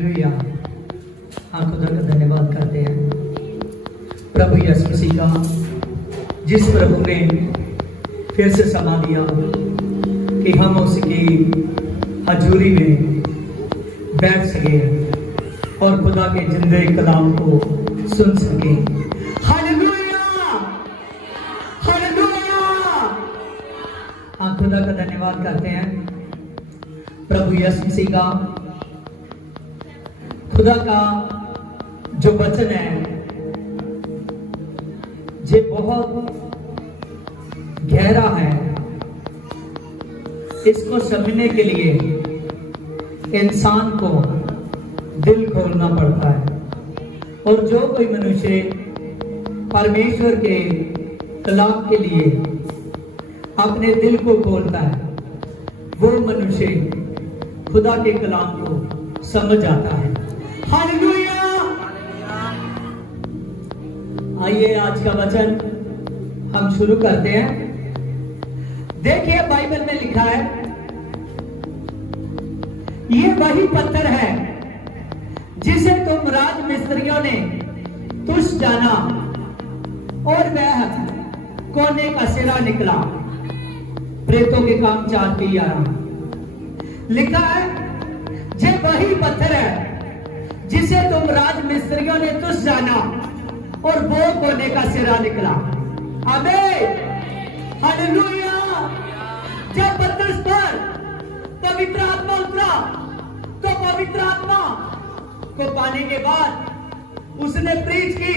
Hallelujah. हाँ, खुदा का धन्यवाद करते हैं प्रभु यीशु मसीह का, जिस प्रभु ने फिर से समा दिया कि हम उसकी हजूरी में बैठ सके और खुदा के जिंदे कलाम को सुन सके। Hallelujah, hallelujah. हाँ, खुदा का धन्यवाद करते हैं प्रभु यीशु मसीह का। खुदा का जो वचन है ये बहुत गहरा है। इसको समझने के लिए इंसान को दिल खोलना पड़ता है, और जो कोई मनुष्य परमेश्वर के कलाम के लिए अपने दिल को खोलता है वो मनुष्य खुदा के कलाम को समझ आता है। हालेलुया। आइए आज का वचन हम शुरू करते हैं। देखिए बाइबल में लिखा है, ये वही पत्थर है जिसे तुम राज मिस्त्रियों ने तुच्छ जाना और वह कोने का सिरा निकला। प्रेतों के काम 4:11 लिखा है, ये वही पत्थर है जिसे तुम राज मिस्त्रियों ने तुच्छ जाना और वो कोने का सिरा निकला। आमीन, हालेलुया। जब पत्थर पर पवित्र आत्मा उतरा तो पवित्र आत्मा को पाने के बाद उसने प्रीच की।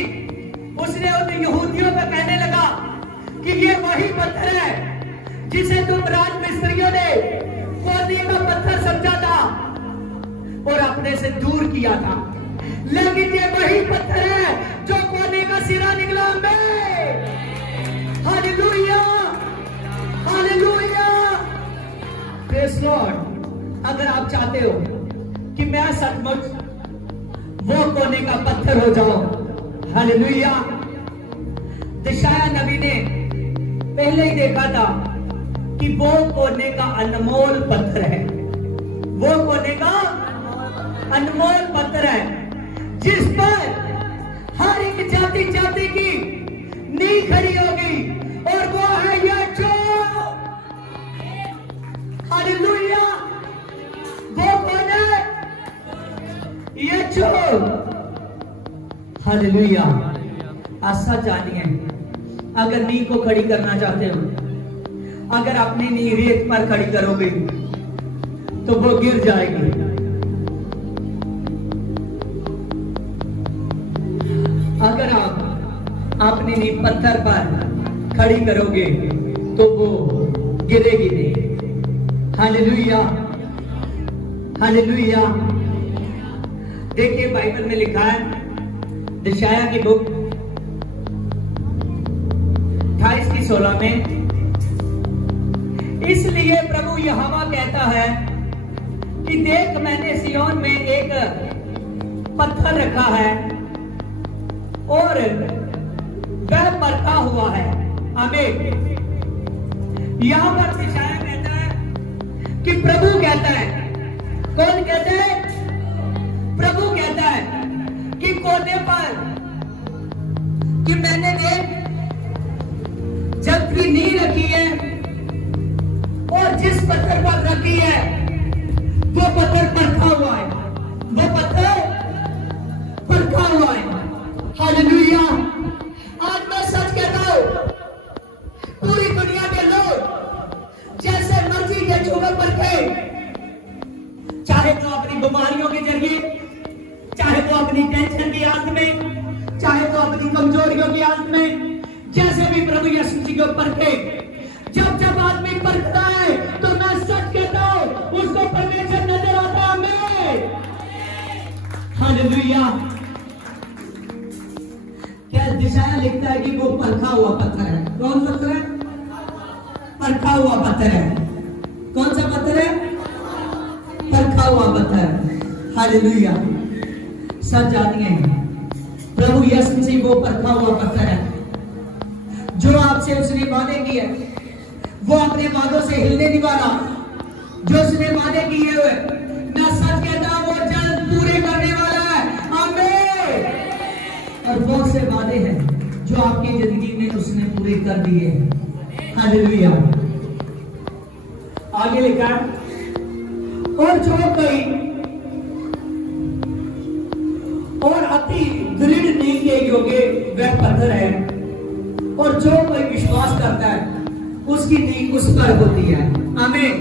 उसने उन यहूदियों को कहने लगा कि ये वही पत्थर है जिसे तुम राज मिस्त्रियों ने कोने का पत्थर समझा था और अपने से दूर किया था, लेकिन ये वही पत्थर है जो कोने का सिरा निकला। Hallelujah, hallelujah, praise Lord. अगर आप चाहते हो कि मैं सचमुच वो कोने का पत्थर हो जाऊं, हालेलुया। यशायाह नबी ने पहले ही देखा था कि वो कोने का अनमोल पत्थर है, वो कोने का अनमोल पत्थर है जिस पर हर एक जाति जाति की नींव खड़ी होगी, और वो है यीशु। हालेलुया। वो कौन है? यीशु। हालेलुया। आशा जानिए, अगर नींव को खड़ी करना चाहते हो, अगर अपनी नींव रेत पर खड़ी करोगे तो वो गिर जाएगी। अगर आप अपनी नींव पत्थर पर खड़ी करोगे तो वो गिरेगी नहीं। Hallelujah, hallelujah. देखिए बाइबल में लिखा है, यशायाह की बुक 28:16 में, इसलिए प्रभु यहोवा कहता है कि देख मैंने सिय्योन में एक पत्थर रखा है और वह परखा हुआ है। आमीन। यहां पर यशायाह कहता है कि प्रभु कहता है, कौन कहता है? प्रभु कहता है कि कोने पर कि मैंने देख जब की नींव रखी है और जिस पत्थर पर रखी है वो पत्थर परखा हुआ है, वो पत्थर परखा हुआ है। हालेलुया। आज मैं सच कहता हूं, पूरी दुनिया के लोग जैसे मर्जी के छुए परखे, चाहे वो अपनी बीमारियों के जरिए, चाहे वो अपनी टेंशन की हालत में, चाहे वो अपनी कमजोरियों की हालत में, जैसे भी प्रभु यीशु मसीह को परखे। जब जब आदमी परखता है तो मैं सच कहता हूं उसको परमेश्वर नजर आता है। हालेलुया। क्या यशायाह लिखता है कि वो परखा हुआ पत्थर है। कौन पत्थर है? परखा हुआ पत्थर है। कौन सा पत्थर है? परखा हुआ पत्थर। हालेलुया। सच जानिए, प्रभु यीशु मसीह वो परखा हुआ पत्थर है जो आपसे उसने वादे किए, वो अपने वादों से हिलने नहीं वाला। जो उसने वादे किए हुए, मैं सच कहता हूं वो जल्द पूरे कर और बहुत से वादे हैं जो आपकी जिंदगी में उसने पूरे कर दिए हैं। हालेलुया। आगे लिखा है, और जो कोई और अति दृढ़ नींव के योग्य वह पत्थर है, और जो कोई विश्वास करता है उसकी नींव उस पर होती है। आमीन।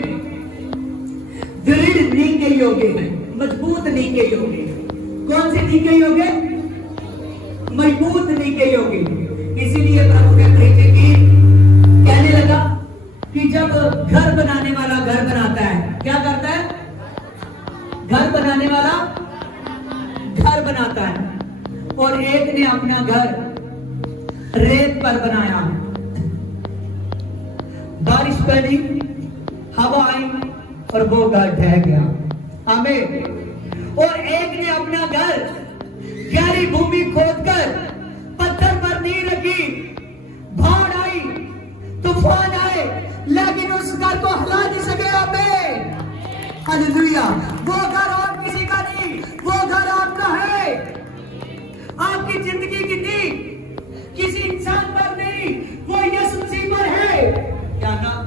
दृढ़ नींव के योग्य है, मजबूत नींव के योग्य। कौन सी नींव के योग्य? मजबूत नींव के योग्य। इसीलिए प्रभु ने प्रीति की कहने लगा कि जब घर बनाने वाला घर बनाता है, क्या करता है? घर बनाने वाला घर बनाता है, और एक ने अपना घर रेत पर बनाया। बारिश पड़ी, हवा आई और वो घर ढह गया। आमीन। और एक ने अपना घर गहरी भूमि खोदकर पत्थर पर नींव रखी। बाढ़ आई, तूफान आए, लेकिन उस घर को हिला नहीं सके। आमीन। हालेलुया। वो घर और किसी का नहीं, वो घर आपका है। आपकी जिंदगी की नींव किसी इंसान पर नहीं, वो यीशु मसीह पर है। क्या नाम?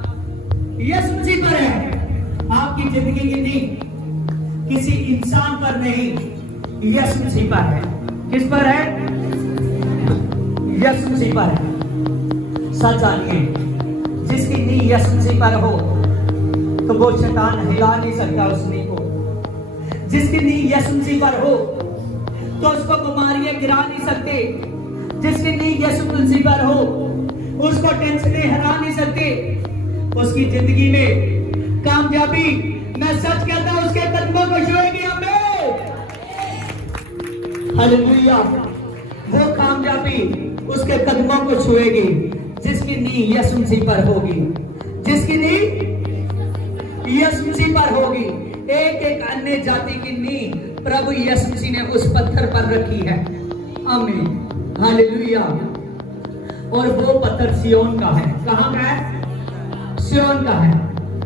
यीशु मसीह पर है। आपकी जिंदगी की नींव किसी इंसान पर नहीं, यीशु मसीह पर है। किस पर है? यीशु मसीह पर है। सच जानिए, जिसकी नींव यीशु मसीह पर हो तो वो शैतान हिला नहीं सकता उस नींव को। जिसकी नींव यीशु मसीह पर हो तो उसको बीमारियां गिरा नहीं सकते। जिसकी नींव यीशु मसीह पर हो उसको टेंशनें हरा नहीं सकते। उसकी जिंदगी में कामयाबी, मैं सच कहता हूं, उसके कदमों को छुएगी। आमीन। हालेलुया। वो कामयाबी उसके कदमों को छुएगी जिसकी नींव यीशु मसीह पर होगी। जिसकी नींव यीशु मसीह पर होगी। एक एक अन्य जाति की नींव प्रभु यीशु मसीह ने उस पत्थर पर रखी है। आमीन। हालेलुया। और वो पत्थर सियोन का है। कहां का है? सियोन का है।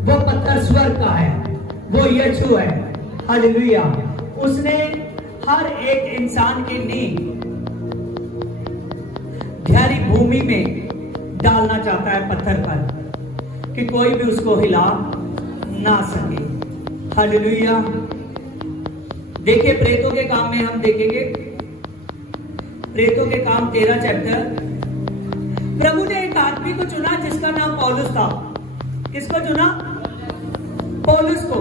वो पत्थर स्वर्ग का है, वो यीशु है। हालेलुया। उसने हर एक इंसान की नींव गहरी भूमि में डालना चाहता है, पत्थर पर, कि कोई भी उसको हिला ना सके। हालेलुया। देखिए, प्रेतों के काम में हम देखेंगे, प्रेतों के काम 13 चैप्टर। प्रभु ने एक आदमी को चुना जिसका नाम पौलुस था। किसको चुना? पौलुस को।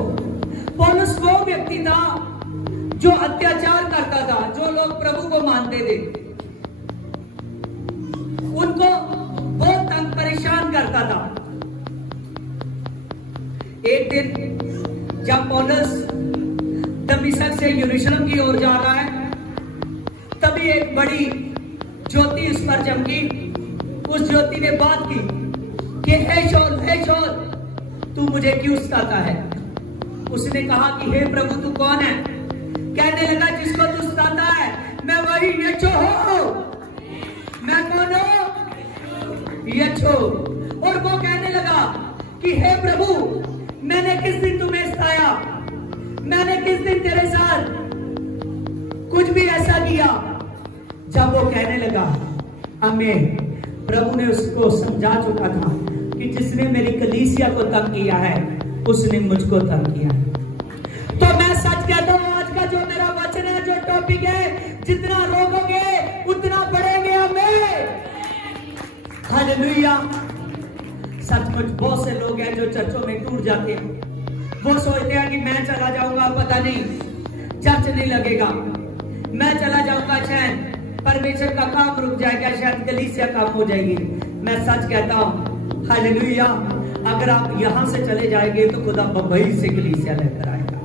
पौलुस वो व्यक्ति था जो अत्याचार करता था, जो लोग प्रभु को मानते थे उनको बहुत तंग परेशान करता था। एक दिन जब पौलुस दमिश्क से यरूशलेम की ओर जा रहा है, तभी एक बड़ी ज्योति उस पर चमकी। उस ज्योति ने बात की कि हे शौल, तू मुझे क्यों सताता है? उसने कहा कि हे प्रभु, तू कौन है? कहने लगा, जिसको तू सताता है मैं वही यीशु हूं। मैं कौन हूं? यीशु। और वो कहने लगा कि हे प्रभु, मैंने किस दिन तुम्हें सताया? मैंने किस दिन तेरे साथ कुछ भी ऐसा किया? जब वो कहने लगा, आमीन, प्रभु ने उसको समझा चुका था कि जिसने मेरी कलीसिया को तंग किया है उसने मुझको तंग किया है। तो मैं सच कहता हूं, आज का जो मेरा वचन है, जो टॉपिक है, जितना रोकोगे उतना बढ़ेंगे। आमीन। हालेलुया। सचमुच बहुत से लोग हैं जो चर्चों में टूट जाते हैं। वो सोचते हैं कि मैं चला जाऊंगा, पता नहीं चर्च नहीं लगेगा, मैं चला जाऊंगा, शायद परमेश्वर का काम रुक जाएगा, शायद कलीसिया काम हो जाएगी। मैं सच कहता हूं, हालेलुया, अगर आप यहां से चले जाएंगे तो खुदा बंबई से कलीसिया लेकर आएगा।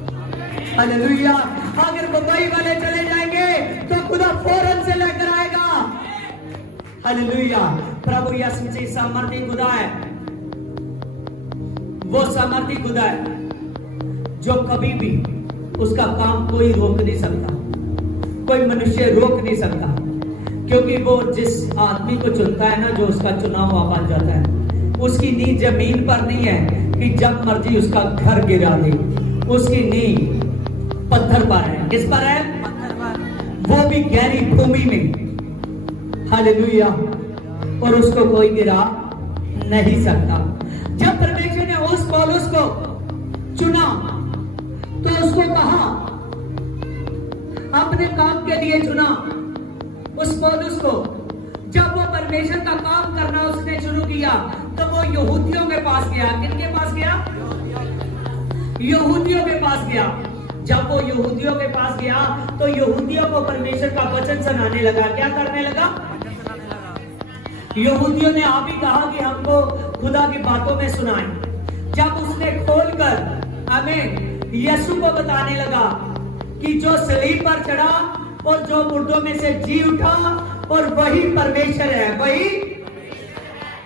हालेलुया। अगर बंबई वाले चले जाएंगे तो खुदा फौरन से लेकर आएगा। हालेलुया। प्रभु यीशु मसीह सामर्थी खुदा है। वो सामर्थी खुदा है जो कभी भी उसका काम कोई रोक नहीं सकता, कोई मनुष्य रोक नहीं सकता, क्योंकि वो जिस आदमी को चुनता है ना, जो उसका चुनाव हुआ बन जाता है, उसकी नींव जमीन पर नहीं है कि जब मर्जी उसका घर गिरा दे। उसकी नींव पत्थर पर है। किस पर है? पत्थर पर। वो भी गहरी भूमि में। हालेलुया। और उसको कोई गिरा नहीं सकता। जब परमेश्वर ने उस पौलुस को चुना तो उसको कहा, अपने काम के लिए चुना उस पौलुस को। जब वो परमेश्वर का काम करना उसने शुरू किया तो वो यहूदियों के पास गया। किनके पास गया? यहूदियों के पास गया। जब वो यहूदियों के पास गया तो यहूदियों को परमेश्वर का वचन सुनाने लगा। क्या करने लगा? यहूदियों ने आप ही कहा कि हमको खुदा की बातों में सुनाएं। जब उसने खोलकर हमें यीशु को बताने लगा कि जो सलीब पर चढ़ा और जो मुर्दों में से जी उठा और वही परमेश्वर है,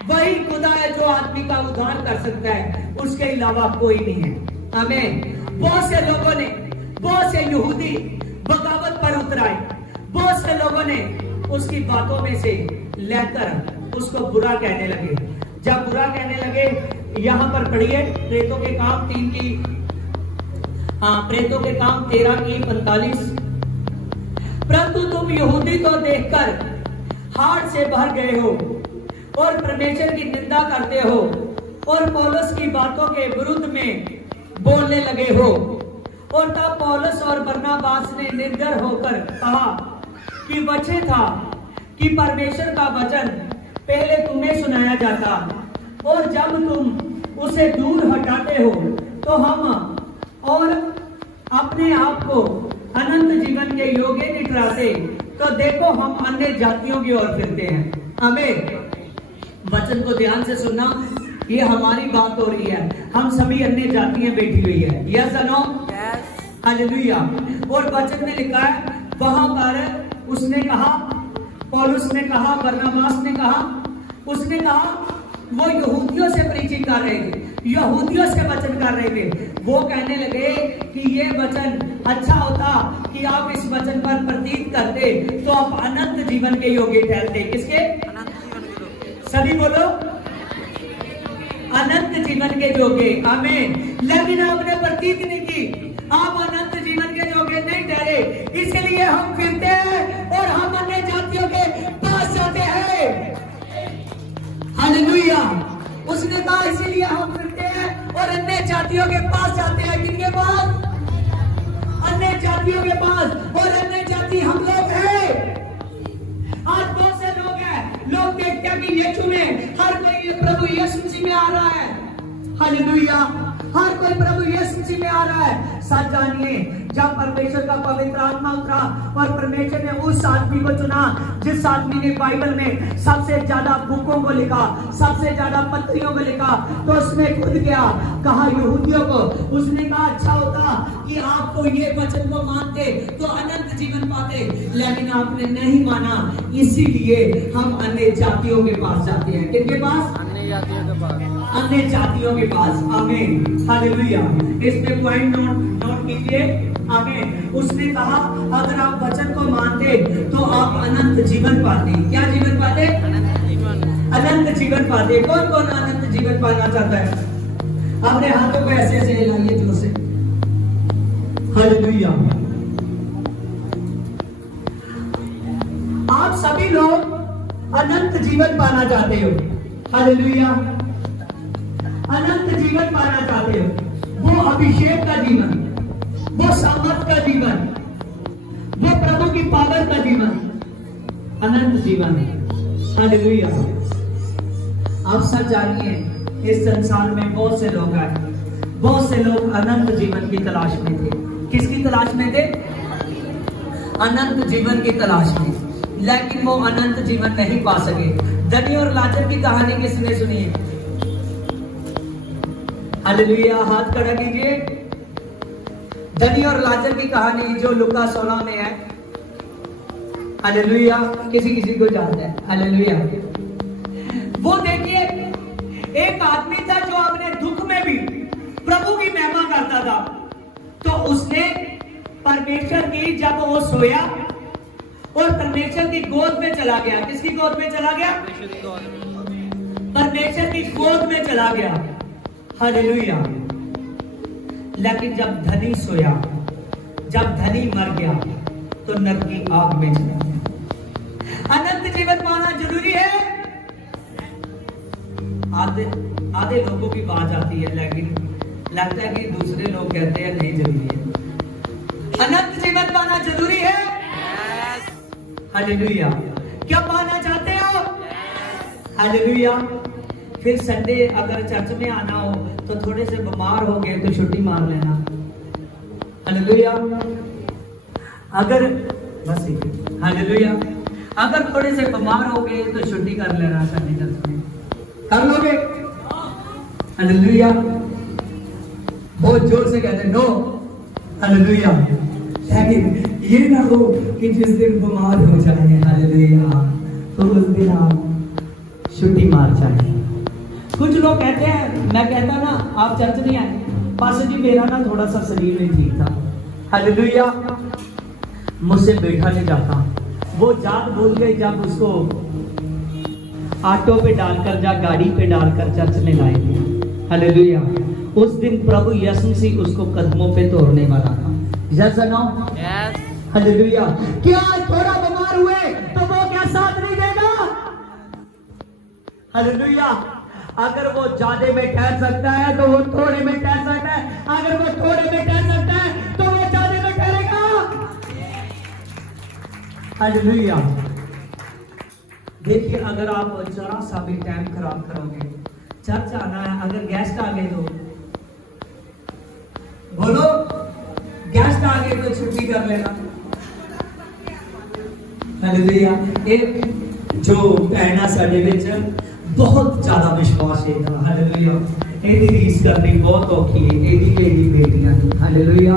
वही खुदा है जो आदमी का उद्धार कर सकता है, उसके अलावा कोई नहीं है। हमें बहुत से लोगों ने, बहुत से यहूदी बगावत पर उतराए। बहुत से लोगों ने उसकी बातों में से लेकर उसको बुरा कहने लगे। जब बुरा कहने लगे, यहां पर पढ़िए प्रेतों के काम 3 की, प्रेतों के काम 13 की 45। परंतु तुम यहूदी को देखकर हाड़ से भर गए हो और परमेश्वर की निंदा करते हो और पौलुस की बातों के विरुद्ध में बोलने लगे हो। और तब पौलुस और बरनबास ने निर्दय होकर कहा कि वचन था कि परमेश्वर का वचन पहले तुम्हें सुनाया जाता और जब तुम उसे दूर हटाते हो तो हम और अपने आप को अनंत जीवन के योग्य नहीं ठहराते, तो देखो हम अन्य जातियों की ओर फिरते हैं। हमें वचन को ध्यान से सुनना, ये हमारी बात हो रही है। हम सभी अन्य जातियां बैठी हुई है। यस और नो? हालेलुया। और वचन में लिखा है, वहां पर उसने कहा, पौलुस ने कहा, बरनबास ने कहा, उसने कहा, वो यहूदियों से प्रीचिंग कर रहे थे, यहूदियों से वचन कर रहे थे। वो कहने लगे कि ये वचन अच्छा होता कि आप इस वचन पर प्रतीत करते तो आप अनंत जीवन के योग्य ठहरते। किसके? सभी बोलो, अनंत जीवन के योग्य। आमीन। लेकिन आपने प्रतीत नहीं की, आप अनंत जीवन के योग्य नहीं ठहरे, इसलिए हम फिरते हैं और हम अन्य जातियों के पास जाते हैं। हालेलुया। उसने कहा इसीलिए हम फिरते हैं और अन्य जातियों के पास जाते हैं। किनके पास? अन्य जातियों के पास। और अन्य जाति हम लोग हैं। आज बहुत से लोग हैं, लोग देखते हैं कि यीशु में हर कोई प्रभु यीशु मसीह में आ रहा है। हालेलुया। हर कोई प्रभु यीशु मसीह में आ रहा है। सच जानिए, जब परमेश्वर का पवित्र आत्मा उतरा और परमेश्वर ने उस आदमी को चुना जिस आदमी ने बाइबल में सबसे ज्यादा बुकों को लिखा, सबसे ज्यादा पत्रियों को लिखा, तो उसने खुद गया, कहा यहूदियों को, उसने कहा अच्छा होता कि आपको ये वचन को मानते तो अनंत जीवन पाते, लेकिन आपने नहीं माना, इसीलिए हम अन्य जातियों के पास जाते हैं। किनके पास? अन्य जातियों के पास। आमीन। हालेलुया। इसमें पॉइंट नोट कीजिए। आमीन। उसने कहा अगर आप वचन को मानते तो आप अनंत जीवन पाते। क्या जीवन पाते? अनंत जीवन पाते। कौन कौन अनंत जीवन पाना चाहता है? अपने हाथों को ऐसे ऐसे हिलाइए जोर से। हालेलुया। आप सभी लोग अनंत जीवन पाना चाहते हो। हालेलुया। अनंत जीवन पाना चाहते हो, वो अभिषेक का जीवन, वो सामर्थ का जीवन, वो प्रभु की पावर का जीवन, अनंत जीवन। हालेलुया। आप सब जानिए, इस संसार में बहुत से लोग आए, बहुत से लोग अनंत जीवन की तलाश में थे। किसकी तलाश में थे? अनंत जीवन की तलाश में, लेकिन वो अनंत जीवन नहीं पा सके। धनी और लाजर की कहानी किसने सुनी है? हालेलुया। हाथ खड़ा कीजिए। धनी और लाजर की कहानी जो लुका 16 में है। हालेलुया। किसी किसी को जानता है? हालेलुया। वो देखिए, एक आदमी था जो अपने दुख में भी प्रभु की महिमा करता था। तो उसने परमेश्वर की, जब वो सोया और परमेश्वर की गोद में चला गया। किसकी गोद में चला गया? परमेश्वर की गोद में चला गया। हालेलुया। लेकिन जब धनी सोया, जब धनी मर गया, तो नरक की आग में चला गया। अनंत जीवन पाना जरूरी है? आधे आधे लोगों की बात आती है, लेकिन लगता है कि दूसरे लोग कहते हैं नहीं जरूरी है। अनंत जीवन पाना जरूरी है? हालेलुया। क्या पाना चाहते हो? हालेलुया। फिर संडे अगर चर्च में आना हो तो थोड़े से बीमार हो गए तो छुट्टी मार लेना। हालेलुया। अगर बस हालेलुया, अगर थोड़े से बीमार हो गए तो छुट्टी कर लेना संडे चर्च में। कर लोगे? हालेलुया। बहुत जोर से कहते नो। हालेलुया। लेकिन ये ना हो कि जिस दिन बीमार हो जाए, हालेलुया, तो उस दिन आप छुट्टी मार जाए। कुछ लोग कहते हैं, मैं कहता ना आप चर्च नहीं आए, पास जी मेरा ना थोड़ा सा शरीर नहीं ठीक था। हालेलुया। मुझसे बैठा नहीं जाता। वो जात भूल गई जब उसको ऑटो पे डालकर या गाड़ी पे डालकर चर्च में लाए थे। हालेलुया। उस दिन प्रभु यीशु मसीह उसको कदमों पे तोड़ने वाला था। Yes no? यस। हालेलुया। क्या थोड़ा बीमार हुए तो वो क्या साथ नहीं देगा? हालेलुया। अगर वो ज्यादा में ठहर सकता है तो वो थोड़े में ठहर सकता है, अगर वो थोड़े में ठहर सकता है तो वो ज्यादा में ठहरेगा। हालेलुया। देखिए, अगर आप जरा सा भी टाइम खराब करोगे, चर्च आना है, अगर गेस्ट आ गए तो बोलो, गेस्ट आ गए तो छुट्टी कर लेना। हालेलुया। एक जो कहना साडे विच बहुत ज्यादा विश्वास है। हालेलुया। एदी रीस करनी बहुत औखी है। एदी केदी बेटियां ने। हालेलुया।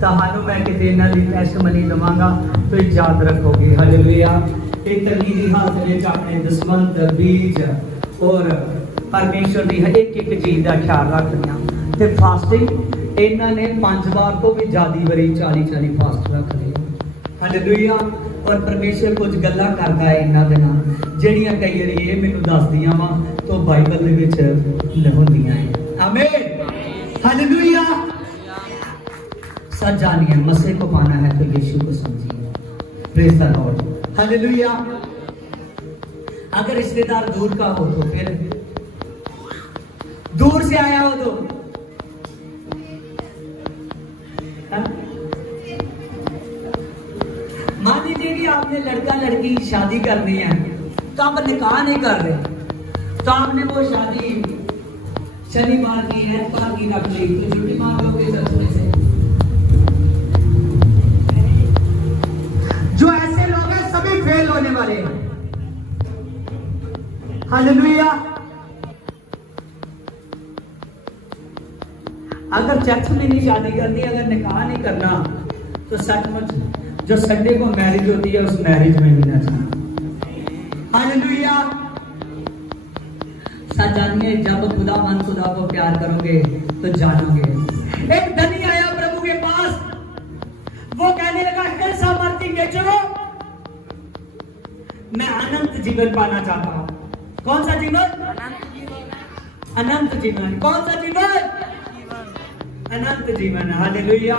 तहानू मैं किते इन्हां दी टेस्टमनी दवांगा तो याद रखोगे। हालेलुया। एक तकनीकी हालत में अपने दसमंत बीज और परमेश्वर की एक एक चीज का ख्याल रखना ते फास्टिंग इन्हां ने 5 बार तो भी ज्यादा बड़ी 40 फास्ट रख लिया। हालेलुया। और परमेश्वर कुछ गल्लां करदा है इन्हां दे नाल ਜਿਹੜੀਆਂ कई वारी ये मैनूं दसदियां वा तो बाइबल दे विच लिखुंदियां हैं। आमीन। हालेलुया। सच जानिए, मसीह को पाना है तो यीशु को समझिए। Praise the Lord. हालेलुया। अगर रिश्तेदार दूर का हो तो फिर दूर से आया हो तो मान लीजिए कि आपने लड़का लड़की शादी करनी है तो आप निकाह नहीं कर रहे, तो आपने वो शादी शनिवार की एतवार की रख ली तो छुट्टी मार लोगे चर्च से। जो ऐसे लोग हैं सभी फेल होने वाले हैं। हालेलुया। अगर चर्च में नहीं शादी करनी, अगर निकाह नहीं करना, तो सचमुच जो संडे को मैरिज होती है उस मैरिज में नहीं जाना। हालेलुया। सच जानिए, जब खुदावन खुदा को प्यार करोगे तो जानोगे। एक धनी आया प्रभु के पास, वो कहने लगा, हे सामर्थी बेचो, मैं अनंत जीवन पाना चाहता हूं। कौन सा जीवन? अनंत जीवन। कौन सा जीवन? अनंत जीवन। हालेलुया।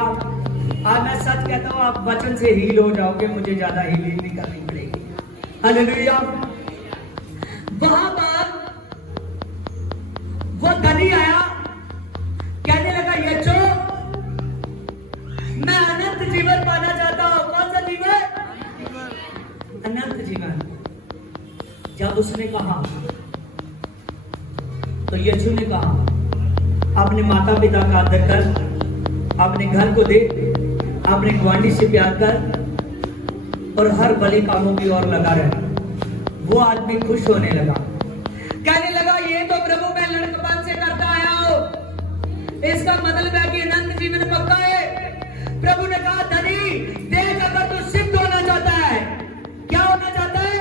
आज मैं सच कहता हूं, आप वचन से हील हो जाओगे, मुझे ज्यादा हीलिंग नहीं करनी पड़ेगी। हालेलुया। वहां पर वो धनी आया, कहने लगा, यीशु, मैं अनंत जीवन पाना चाहता हूं। कौन सा जीवन? अनंत जीवन। जब उसने कहा तो यीशु ने कहा, अपने माता पिता का आदर कर, अपने घर को दे, अपने ग्वांडी से प्यार कर और हर भले कामों की ओर लगा रहे। वो आदमी खुश होने लगा, कहने लगा, ये तो प्रभु मैं लड़कपन से करता आया हूं, इसका मतलब है कि अनंत जीवन पक्का है। प्रभु ने कहा, धनी देख, अगर तू सिद्ध होना चाहता है, क्या होना चाहता है?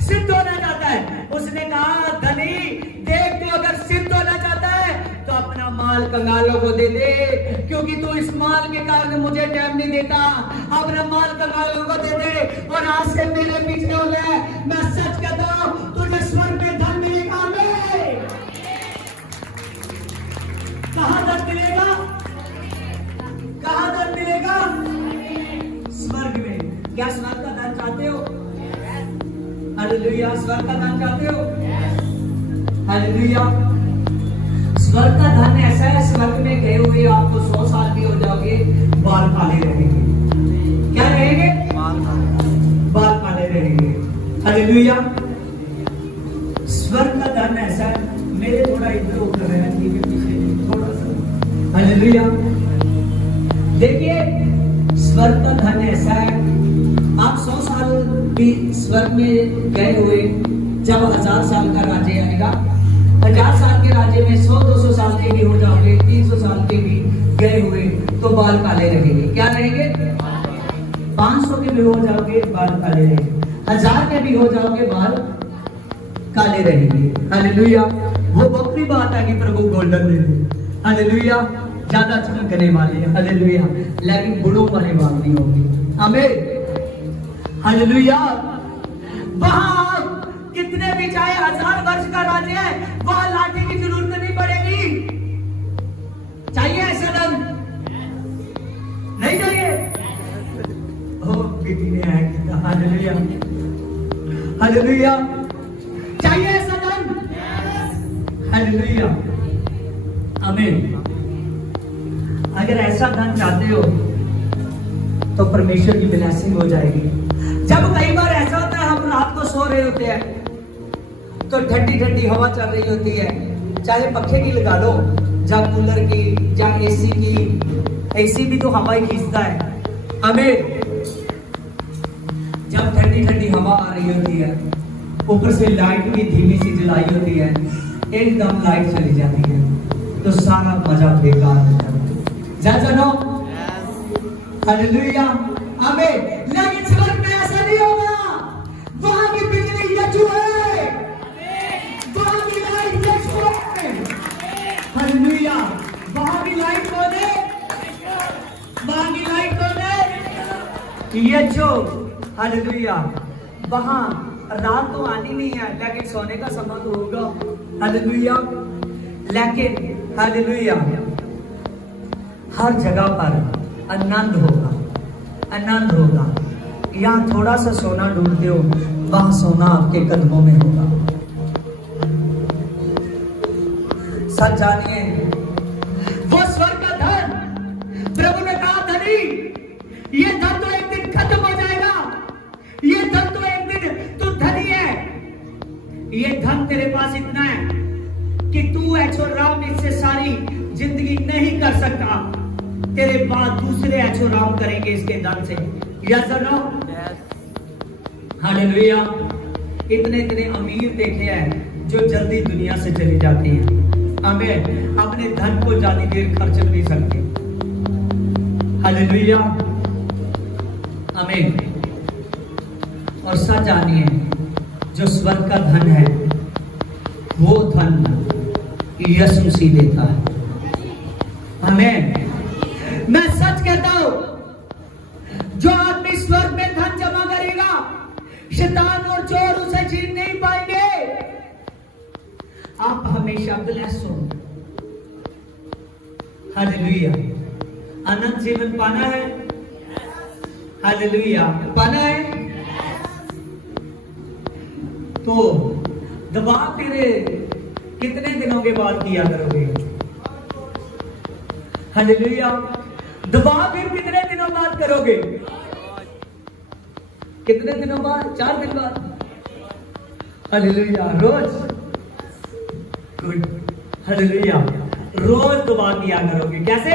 सिद्ध होना चाहता है। उसने कहा, धनी देख, तू अगर सिद्ध होना चाहता है तो अपना माल कंगालों को दे दे, क्योंकि तू इस माल के कारण मुझे टाइम नहीं देता। अपना माल कंगालों को दे दे और आज से मेरे पीछे हो गए। मैं सच कहता हूं, तुझे स्वर्ग में धन मिलेगा। कहां धन मिलेगा? कहां धन मिलेगा? स्वर्ग में। क्या स्वर्ग का धन चाहते हो? हालेलुया। स्वर्ग का धन चाहते हो? हालेलुया। स्वर्ग का धन ऐसा है, स्वर्ग में गए हुए आपको 100 साल भी हो जाओगे, बाल काले रहेंगे। क्या रहेंगे? बाल काले रहेंगे। हालेलुया। स्वर्ग का धन ऐसा है, मेरे थोड़ा इधर उधर रहना चाहिए पीछे थोड़ा सा। हालेलुया। देखिए स्वर्ग का धन ऐसा है, आप 100 साल भी स्वर्ग में गए हुए, जब 1000 साल का राज्य आएगा, 1000 साल के राज्य में 100-200 साल के भी हो जाओगे, 300 साल के भी गए हुए, तो बाल काले रहेंगे। क्या रहेंगे? 500 के भी हो जाओगे, बाल काले रहेंगे। 1000 के भी हो जाओगे, बाल काले रहेंगे। हालेलुया। वो अपनी बात है कि प्रभु गोल्डन दे दे। हालेलुया। ज्यादा चमकने वाले हैं। हालेलुया। लेकिन बुढ़ों वाली बात नहीं होगी। आमीन। हालेलुया। वहां कितने भी चाहे 1000 वर्ष का राज्य है, वहां लाठी की जरूरत नहीं पड़ेगी। चाहिए ऐसा धन? नहीं चाहिए? ओ बेटी ने है कि हालेलुया। हालेलुया। चाहिए ऐसा धन? हालेलुया। आमीन। अगर ऐसा धन चाहते हो तो परमेश्वर की ब्लेसिंग हो जाएगी। जब कई बार ऐसा होता है, हम रात को सो रहे होते हैं तो ठंडी ठंडी हवा चल रही होती है, चाहे पक्खे की लगा लो, या कूलर की, या एसी की। एसी भी तो हवा ही खींचता है। हमें जब ठंडी ठंडी हवा आ रही होती है, ऊपर से लाइट भी धीमी सी जलाई होती है, एकदम लाइट चली जाती है, तो सारा मजा बेकार हो जाता है। जानो? हालेलुया। आमीन। लेकिन स्वर्ग में ऐसा नहीं होगा। वहां की बिजली यीशु है, वहां की लाइट यीशु है। हालेलुया। वहां की लाइट कौन है? वहां की लाइट कौन है? यीशु। हालेलुया। वहां रात तो आनी नहीं है, लेकिन सोने का समय तो होगा। हालेलुया। लेकिन हालेलुया, हर जगह पर आनंद होगा, आनंद होगा। यहाँ थोड़ा सा सोना ढूंढते हो, वहां सोना आपके कदमों में होगा। सच जानिए, वो स्वर्ग का धन, प्रभु ने कहा धनी, ये धन तो एक दिन खत्म हो जाएगा, ये धन तो एक दिन, तू धनी है, ये धन तेरे पास इतना है कि तू ऐशोआराम इससे सारी जिंदगी नहीं कर सकता। तेरे बाद दूसरे ऐशोआराम करेंगे इसके धन से। यस और नो? हालेलुया। इतने इतने अमीर देखे हैं जो जल्दी दुनिया से चले जाते हैं। आमीन। अपने धन को ज्यादा देर खर्च नहीं सकते। हालेलुया। आमीन। और सच जानिए, जो स्वर्ग का धन है, वो धन यीशु मसीह देता है। आमीन। मैं सच कहता हूं, जो आदमी स्वर्ग में धन जमा करेगा, शैतान और चोर उसे छीन नहीं पाएंगे। आप हमेशा ब्लेस हो। हालेलुया। अनंत जीवन पाना है। हालेलुया। पाना है तो दवा तेरे कितने दिनों के बाद किया करोगे? हालेलुया। दवा फिर कितने दिनों बाद करोगे? कितने दिनों बाद? 4 दिन बाद। हालेलुया। रोज। गुड। हालेलुया। रोज दुआ किया करोगे। कैसे?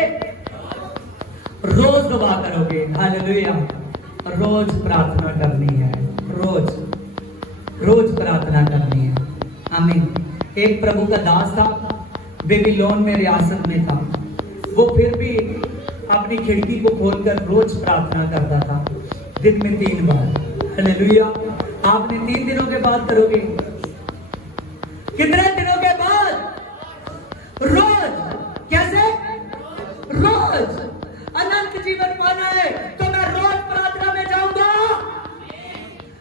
रोज दुआ करोगे। हालेलुया। रोज प्रार्थना करनी है। रोज प्रार्थना करनी है। आमीन। एक प्रभु का दास था, बेबीलोन में रियासत में था। वो फिर भी अपनी खिड़की को खोलकर रोज प्रार्थना करता था, दिन में 3 बार। हालेलुया। आपने 3 दिनों के बाद करोगे। कितने दिनों के बाद? रोज। कैसे? रोज। अनंत जीवन पाना है तो मैं रोज प्रार्थना में जाऊंगा।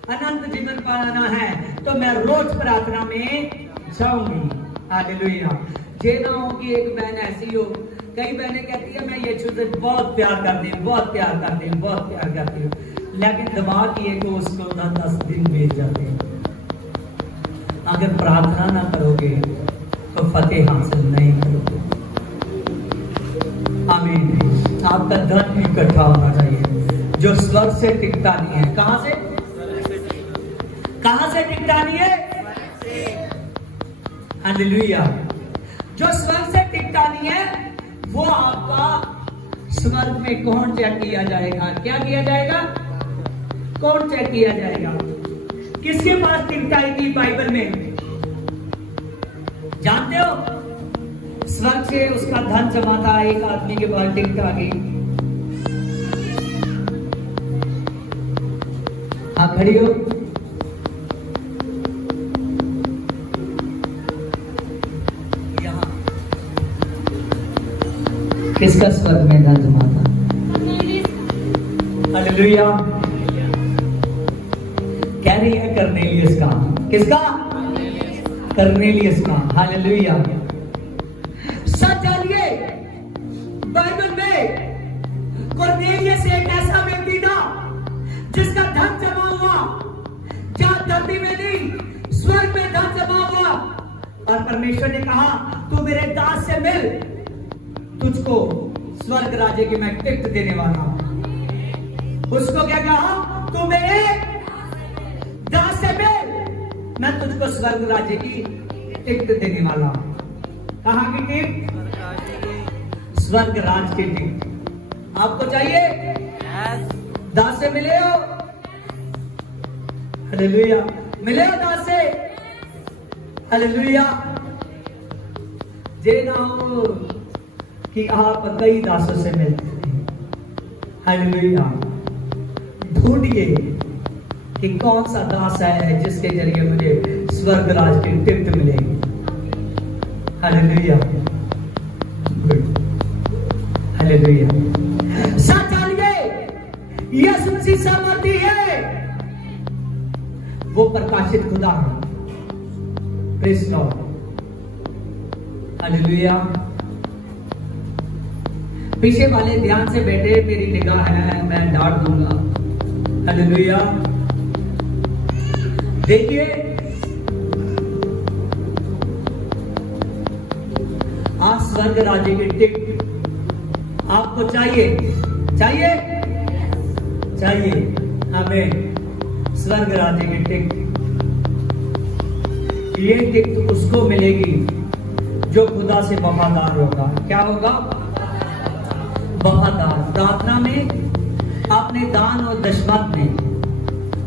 अनंत जीवन पाना है तो मैं रोज प्रार्थना में जाऊंगी। हालेलुया। ये ना हो कि एक बहन ऐसी हो, कई बहनें कहती है मैं यीशु से बहुत प्यार करती हूँ, बहुत प्यार करती हूँ, बहुत प्यार करती हूँ, लेकिन दबा किए तो उसको 10 दिन बीत जाते हैं। अगर प्रार्थना ना करोगे तो फतेह हासिल नहीं करोगे। आमीन। आपका धन इकट्ठा होना चाहिए जो स्वर्ग से टिकता नहीं है। कहां से टिकता नहीं है? हालेलुया। जो स्वर्ग से टिकता नहीं है वो आपका स्वर्ग में कौन चेक किया जाएगा? क्या किया जाएगा? कौन चेक किया जाएगा? किसके पास टिकट आएगी बाइबल में? जानते हो? स्वर्ग से उसका धन जमा था, एक आदमी के पास टिकट आ गई। हाँ, खड़ी हो। यहाँ किसका स्वर्ग में धन जमा था? हालेलुया। कह रही है करनेलियस का। किसका? करनेलियस का। हालेलुया। सच जानिए, बाइबल में करनेलियस एक ऐसा व्यक्ति था जिसका धन जमा हुआ, जहां धरती में नहीं स्वर्ग में धन जमा हुआ। और परमेश्वर ने कहा तू मेरे दास से मिल, तुझको स्वर्ग राज्य की मैं टिकट देने वाला हूं। उसको क्या कहा? तू मेरे दास से मिल, मैं तुझको स्वर्ग राज्य की टिकट देने वाला हूं। कहां की टिकट? स्वर्ग राज की टिकट। आपको चाहिए? दास से मिले हो? हालेलुया। मिले हो दास से? हालेलुया। जे ना हो कि आप कई दासों से मिलते हैं। हालेलुया। ढूंढिए कि कौन सा दास है जिसके जरिए मुझे स्वर्ग राज की टिकट मिलेगी। हालेलुया। हालेलुया। सच जानिए, यीशु मसीह सामर्थी है, वो प्रकाशित खुदा है। Praise Lord. हालेलुया। पीछे वाले ध्यान से बैठे, मेरी निगाह है, मैं डांट दूंगा। हालेलुया। देखिए, आज स्वर्ग राज्य की टिकट आपको चाहिए? चाहिए? चाहिए। हमें स्वर्ग राज्य की टिकट, ये टिकट उसको मिलेगी जो खुदा से वफादार होगा। क्या होगा? वफादार। प्रार्थना में, अपने दान और दशमत में,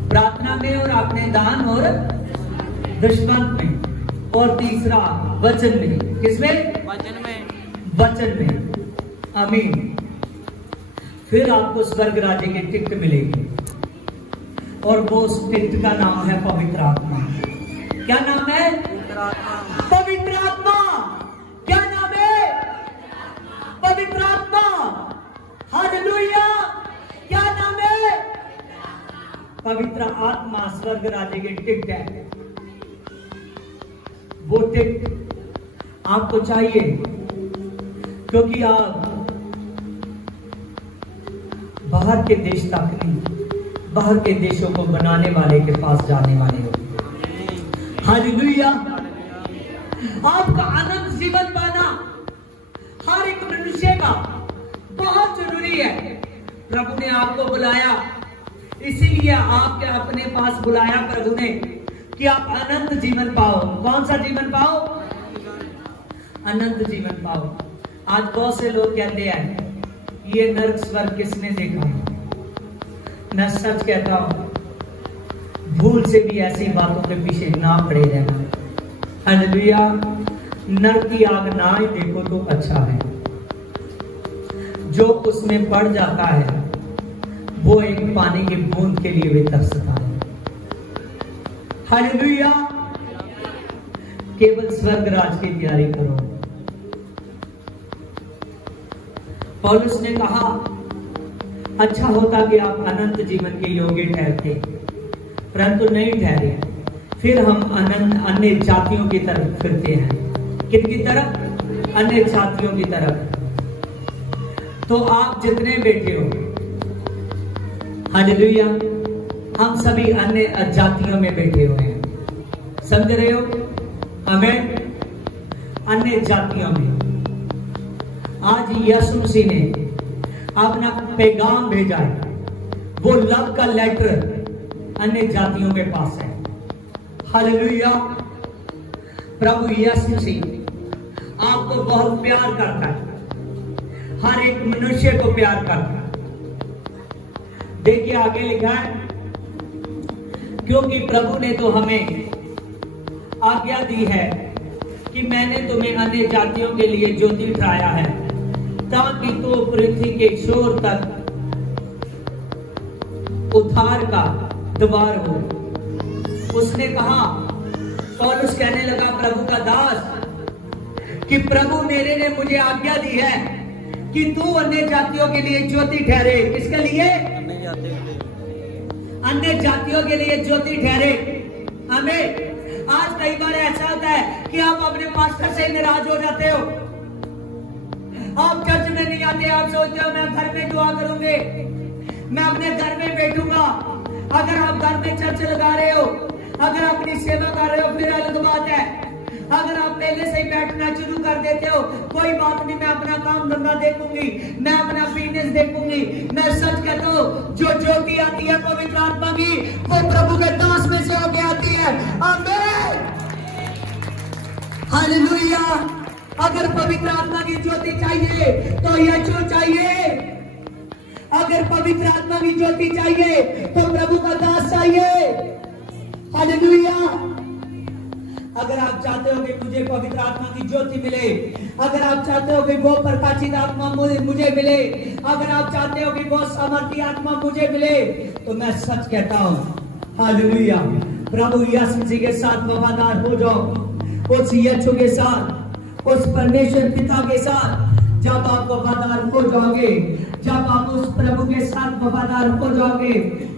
प्रार्थना में और अपने दान और दशमत में, और तीसरा वचन में। किसमें? वचन में। वचन में। आमीन। फिर आपको स्वर्ग राज्य की टिकट मिलेगी, और वो उस टिकट का नाम है पवित्र आत्मा। क्या नाम है? पवित्र आत्मा। क्या नाम है? पवित्र आत्मा। हालेलुया। क्या नाम है? पवित्र आत्मा स्वर्ग राज्य की टिकट है। वो टिकट आपको चाहिए, क्योंकि आप बाहर के देश तक नहीं, बाहर के देशों को बनाने वाले के पास जाने वाले हो। हालेलुया। आपका आनंद जीवन पाना हर एक मनुष्य का बहुत जरूरी है। प्रभु ने आपको बुलाया, इसीलिए आपके अपने पास बुलाया प्रभु ने कि आप अनंत जीवन पाओ। कौन सा जीवन पाओ? अनंत जीवन पाओ। आज बहुत से लोग कहते हैं ये नरक स्वर्ग किसने देखा? मैं सच कहता हूं, भूल से भी ऐसी बातों के पीछे ना पड़े रहना। हालेलुया। नरक की आग ना ही देखो तो अच्छा है। जो उसमें पड़ जाता है वो एक पानी की बूंद के लिए भी तरसता है। हालेलुया। केवल स्वर्ग राज की तैयारी करो। पौलुस ने कहा अच्छा होता कि आप अनंत जीवन के योग्य ठहरते, परंतु नहीं ठहरे। फिर हम अनंत अन्य जातियों की तरफ फिरते हैं। किनकी तरफ? अन्य जातियों की तरफ। तो आप जितने बैठे हो, हालेलुया, हम सभी अन्य जातियों में बैठे हुए हैं। समझ रहे हो? हमें अन्य जातियों में आज यीशु मसीह ने अपना पैगाम भेजा है, वो लव का लेटर अन्य जातियों के पास है। हालेलुया। प्रभु यीशु मसीह आपको बहुत प्यार करता है, हर एक मनुष्य को प्यार करता है। देखिए आगे लिखा है, क्योंकि प्रभु ने तो हमें आज्ञा दी है कि मैंने तुम्हें अन्य जातियों के लिए ज्योति ठहराया है, ताकि तू पृथ्वी के छोर तक उद्धार का द्वार हो। उसने कहा, पौलुस कहने लगा प्रभु का दास, कि प्रभु मेरे ने मुझे आज्ञा दी है कि तू अन्य जातियों के लिए ज्योति ठहरे। किसके लिए? अन्य जातियों के लिए ज्योति ठहरे। हमें आज कई बार ऐसा होता है कि आप अपने पास्टर से नाराज हो जाते हो, आप चर्च में नहीं आते, आप सोचते हो मैं घर में दुआ करूंगे, मैं अपने घर में बैठूंगा। अगर आप घर में चर्च लगा रहे हो, अगर आप अपनी सेवा कर रहे हो, फिर अलग बात है। अगर आप पहले से ही बैठना शुरू कर देते हो, कोई बात नहीं, मैं अपना काम धंधा देखूंगी, मैं अपना बिजनेस देखूंगी। मैं सच कहता हूँ, जो ज्योति आती है पवित्र आत्मा की, वो प्रभु के दास में से होके आती है। आमीन, हालेलुया। अगर पवित्र आत्मा की ज्योति चाहिए तो यीशु चाहिए। अगर पवित्र आत्मा की ज्योति चाहिए तो प्रभु का दास चाहिए। हालेलुया। अगर आप चाहते हो कि मुझे पवित्र आत्मा की ज्योति मिले, अगर आप चाहते हो कि वो प्रकाशित आत्मा मुझे मिले, अगर आप चाहते हो कि वो सामर्थी आत्मा मुझे मिले, तो मैं सच कहता हूँ, हालेलुया, प्रभु यीशु मसीह के साथ वफादार हो जाओ। उस यीशु के साथ, उस परमेश्वर पिता के साथ जब आप वफादार हो जाओगे, जब आप उस प्रभु के साथ वफादार हो जाओगे,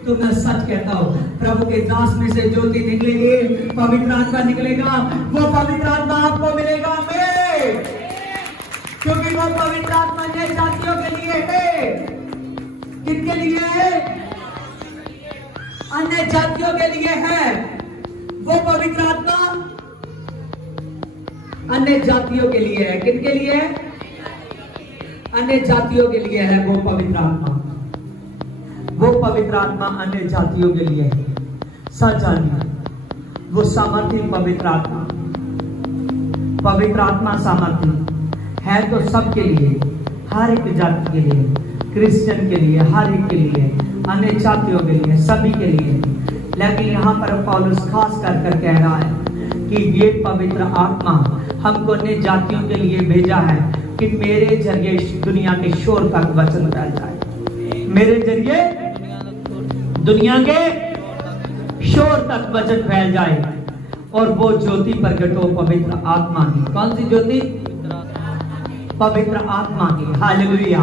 तो मैं सच कहता हूँ, प्रभु के दास में से ज्योति निकलेगी, पवित्र आत्मा निकलेगा, वो पवित्र आत्मा आपको मिलेगा। में क्योंकि वो पवित्र आत्मा ने जातियों के लिए है। किसके लिए है? अन्य जातियों के लिए है। वो पवित्र आत्मा अन्य जातियों के लिए है। किसके लिए है? अन्य जातियों के लिए है वो पवित्र आत्मा। वो पवित्र आत्मा अन्य जातियों के लिए है। सच जानिए, वो सामर्थी पवित्र आत्मा, पवित्र आत्मा सामर्थी है तो सबके लिए, हर एक जाति के लिए, क्रिश्चियन के लिए, हर एक के लिए, अन्य जातियों के लिए, सभी के लिए। लेकिन यहाँ पर पौलुस खास कर कह रहा है कि ये पवित्र आत्मा हमको अन्य जातियों के लिए भेजा है कि मेरे जरिए दुनिया के शोर तक वचन फैल जाए। मेरे जरिए दुनिया के शोर तक वचन फैल जाए। और वो ज्योति प्रकट हो पवित्र आत्मा की। कौन सी ज्योति? पवित्र आत्मा की। हालेलुया।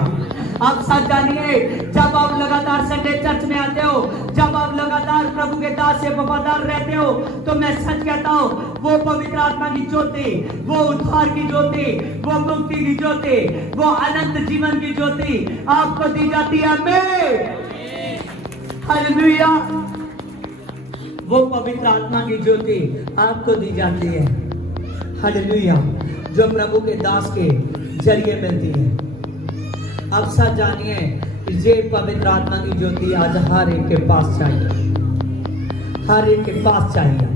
आप सच जानिए, जब आप लगातार संडे चर्च में आते हो, जब आप लगातार प्रभु के दास से वफादार रहते हो, तो मैं सच कहता हूँ, वो पवित्र आत्मा की ज्योति, वो उद्धार की ज्योति, वो मुक्ति की ज्योति, वो अनंत जीवन की ज्योति आपको दी जाती है। हालेलुया। वो पवित्र आत्मा की ज्योति आपको दी जाती है। हालेलुया। जो प्रभु के दास के जरिए मिलती है। अब सच जानिए, ये पवित्र आत्मा की ज्योति आज हर एक के पास चाहिए, हर एक के पास चाहिए।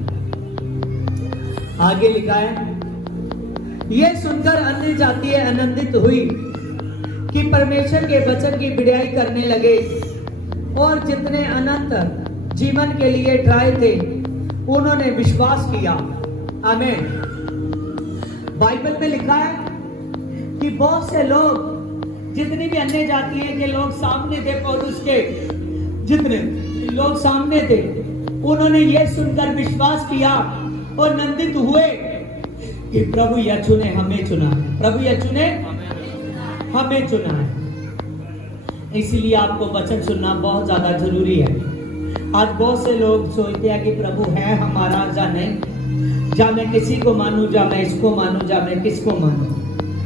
आगे लिखा है, ये सुनकर अन्य जाति आनंदित हुई कि परमेश्वर के वचन की बढ़ाई करने लगे, और जितने अनंत जीवन के लिए ठहराए थे उन्होंने विश्वास किया। आमीन। बाइबल में लिखा है कि बहुत से लोग, जितनी भी अन्य जातियों के लोग सामने थे, पौलुस के जितने लोग सामने थे, उन्होंने ये सुनकर विश्वास किया और आनंदित हुए कि प्रभु यीशु ने हमें चुना है। प्रभु यीशु ने हमें चुना है। इसीलिए आपको वचन सुनना बहुत ज्यादा जरूरी है। आज बहुत से लोग सोचते हैं कि प्रभु है हमारा या नहीं, या मैं किसी को मानूं, या मैं इसको मानूं, या मैं किसको मानूं।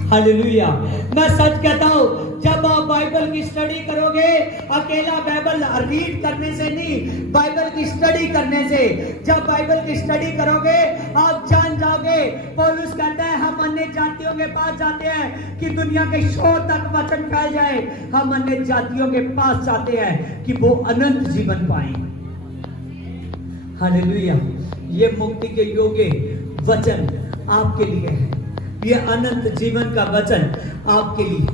हालेलुया। मैं सच कहता हूं, जब आप बाइबल की स्टडी करोगे, अकेला बाइबल रीड करने से नहीं, बाइबल की स्टडी करने से, जब बाइबल की स्टडी करोगे आप जान जाओगे। पौलुस कहता है हम अन्य जातियों के पास जाते हैं कि दुनिया के शोर तक वचन फैल जाए, हम अन्य जातियों के पास जाते हैं कि वो अनंत जीवन पाए। हालेलुया। ये मुक्ति के योग्य वचन आपके लिए है, ये अनंत जीवन का वचन आपके लिए,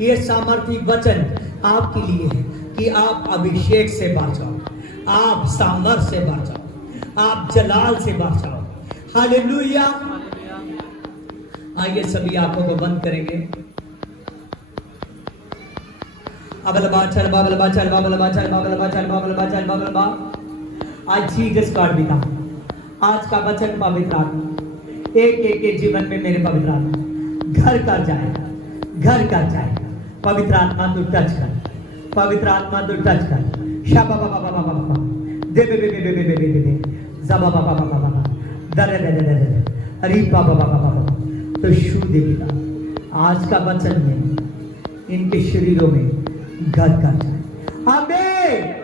ये सामर्थी वचन आपके लिए है कि आप अभिषेक से बाँचो, आप सामर्थ से बाँचो, आप जलाल से बाँचो। हालेलुया। आइए सभी आंखों को बंद करेंगे। अबल बाचल बाबल बाचल बाबल बाचल बाबल बाचल बाबल बाचल बाबल बा। आज जीसस गॉड बिता, आज का वचन पवित्र आत्मा एक एक के जीवन में मेरे पवित्र आत्मा घर कर जाएगा, घर कर जाएगा। पवित्र आत्मा तू टच कर, पवित्र आत्मा तू टच कर। शाबा बाबा बाबा बाबा दे बे बे बे बे बे बे बे जबा बाबा बाबा बाबा दरे दे दे दे अरे बाबा बाबा बाबा तो शू दे पिता, आज का वचन में इनके शरीरों में घर कर जाए। आमीन।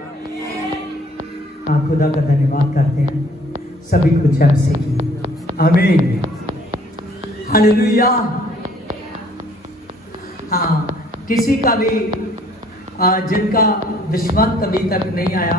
आप खुदा का धन्यवाद करते हैं, सभी कुछ हमसे किए। आमीन। हालेलुया। हाँ, किसी का भी जिनका दुश्मन अभी तक नहीं आया,